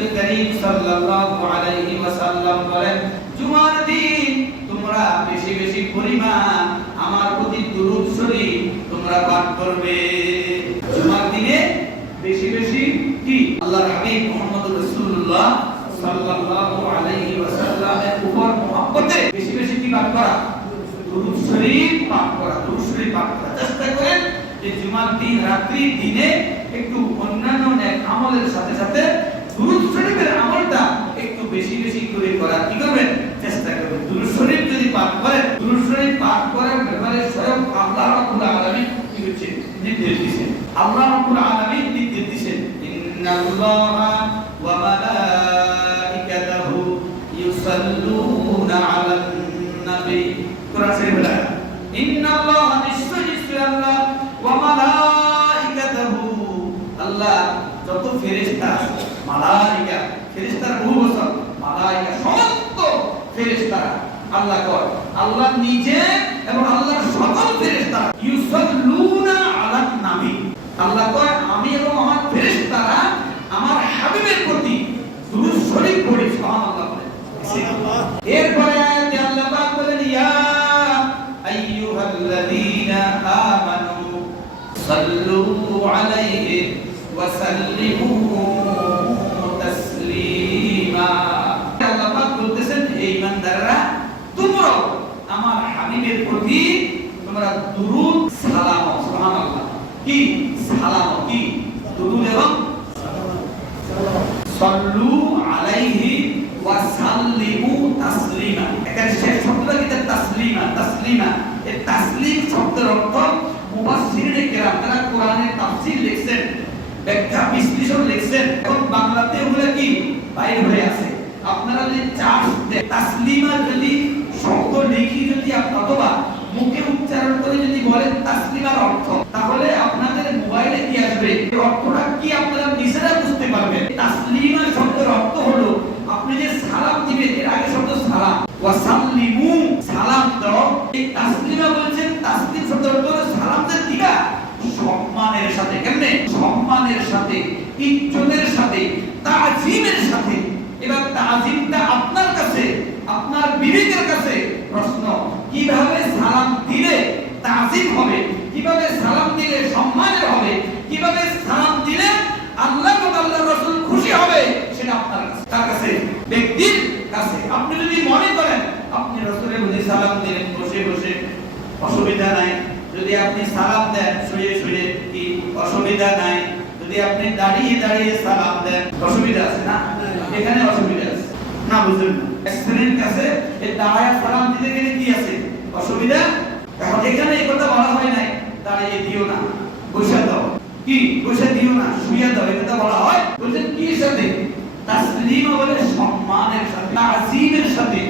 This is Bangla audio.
রাসূল করিম সাল্লাল্লাহু আলাইহি ওয়াসাল্লাম বলেন, জুমার দিন তোমরা বেশি বেশি পরিমাণ আমার প্রতি দুরূদ শরীফ তোমরা পাঠ করবে। জুমার দিনে বেশি বেশি কি? আল্লাহর হাবিব মুহাম্মদ রাসূলুল্লাহ সাল্লাল্লাহু আলাইহি ওয়াসাল্লামের উপর মহব্বতে বেশি বেশি কি পাঠ করা? দুরূদ শরীফ পাঠ করা, দুরূদ শরীফ পাঠ করা। চেষ্টা করেন যে জুমার দিন রাত্রি দিনে একটু অন্যান্য আমলের সাথে সাথে দুরূদ আমলটা একটু বেশি বেশি করে করা কি করবেন? চেষ্টা করবেন। দুরূদ শরীফ যদি পাঠ করেন দুরূদ শরীফ পাঠ করার ব্যাপারে স্বয়ং আল্লাহ রাব্বুল আলামিন কি হচ্ছে নির্দেশ দিয়েছেন আল্লাহ রাব্বুল আলামিন নির্দেশ দিয়েছেন ইন্নাল্লাহা ওয়া মালাইকাতাহু ইউসাল্লুনা আলান নবী কোরআন শরীফের আয়াত, ইন্নাল্লাহা নিশ্চয় নিশ্চয় আল্লাহ ওয়া মালাইকাতাহু। আল্লাহ যত ফেরেশতা মালাইকা, ফেরেশতার বহু বছর, মালাইকা সমস্ত ফেরেশতারা আল্লাহ কয়, আল্লাহ নিজে এবং আল্লাহর সকল ফেরেশতারা, ইউসাল্লুনা আলান নবী। আল্লাহ কয়, আমি এবং আমার ফেরেশতারা আমার হাবিবের প্রতি দুরূদ শরীফ পড়ি, সুবহানাল্লাহ বলে। এরপরে আয়াতে আল্লাহ পাক বলেন, ইয়া আইয়ুহাল্লাযীনা আমানু সাল্লু আলাইহি তাসলিমা শব্দের অর্থ মুফাসসিরিনে কেরাম তারা কোরআনের তাফসীর লিখছেন বিশ্লেষণ লিখছেন এখন বাংলাতে ওগুলো কি? বাইরে হয়ে আছে। আপনারা যদি দেন, তাসলিমা যদি শব্দ লিখি যদি অথবা মুখে উচ্চারণ করে যদি বলেন তাসলিমার অর্থ, তাহলে আপনাদের মোবাইলে কি আসবে? অর্থটা কি আপনারা নিজেরা বুঝতে পারবেন? তাসলিমা শব্দের অর্থ হলো, আপনি যে সালাম দিবেন, এর আগে শব্দ সালাম। ওয়া সাল্লিমু সালাম দাও। এই তাসলিমা বলছেন তাসলিম শব্দের অর্থ হলো সালাম যে দিবা সম্মানের সাথে কেমনে সম্মানের সাথে ইজ্জতের সাথে, তাজিমের সাথে, এবার তাজিমটা আপনার কাছে, আপনার বিবেকের কাছে প্রশ্ন, কীভাবে সালাম দিলে তাজিম হবে? কীভাবে সালাম দিলে সম্মানের হবে? কীভাবে সালাম দিলে আল্লাহ এবং আল্লাহর রাসূল খুশি হবে? সেটা আপনার তার কাছে, ব্যক্তির কাছে। আপনি যদি মনে করেন, আপনি রাসূলের প্রতি সালাম দিলেন, বসে বসে, অসুবিধা নাই। যদি আপনি সালাম দেন, শুয়ে শুয়ে, কি অসুবিধা নাই? যদি আপনি দাঁড়িয়ে দাঁড়িয়ে সালাম দেন, অসুবিধা আছে না? এখানে অসুবিধা আছে। না, বুঝলেন এক শ্রেণির কাছে এই দাঁড়ায় সালাম দিতে গেলে কি আছে? অসুবিধা? এখন এখানে এই কথা বলা হয় নাই। দাঁড়িয়ে দিও না। বসে দাও। কি? বসে দিও না। শুয়ে দাও। এই কথা বলা হয়। বলছেন কি সাথে? তাসলিমা বলে সম্মানের সাথে তাজিমের সাথে।